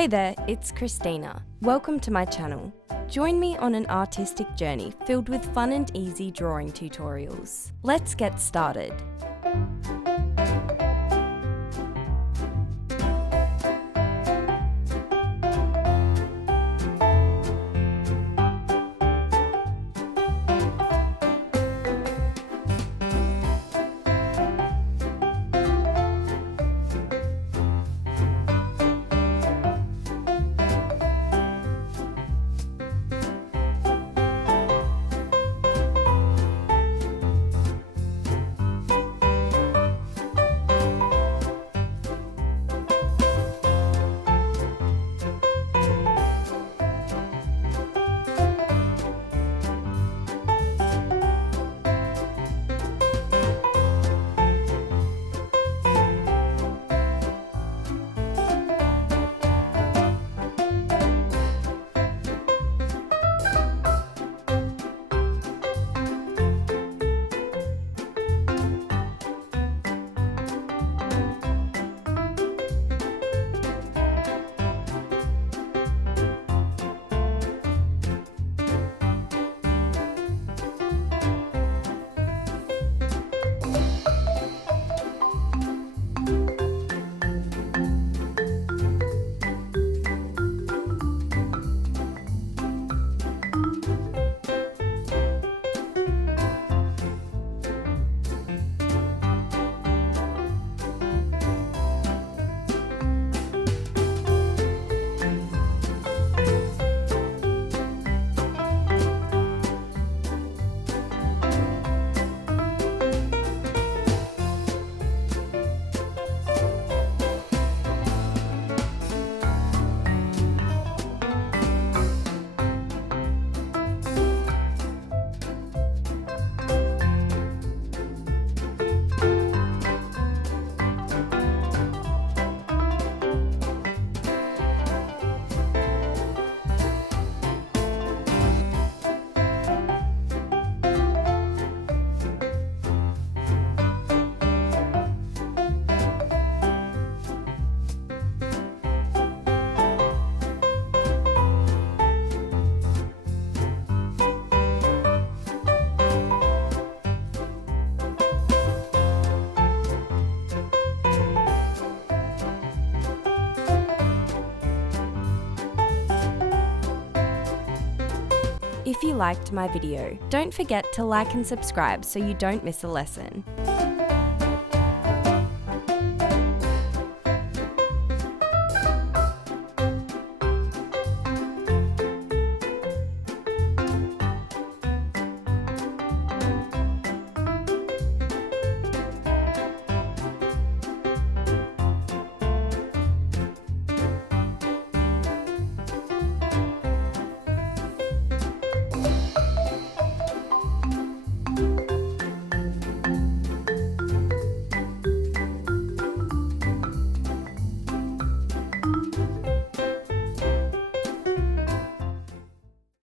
Hey there, it's Christina. Welcome to my channel. Join me on an artistic journey filled with fun and easy drawing tutorials. Let's get started. If you liked my video, don't forget to like and subscribe so you don't miss a lesson.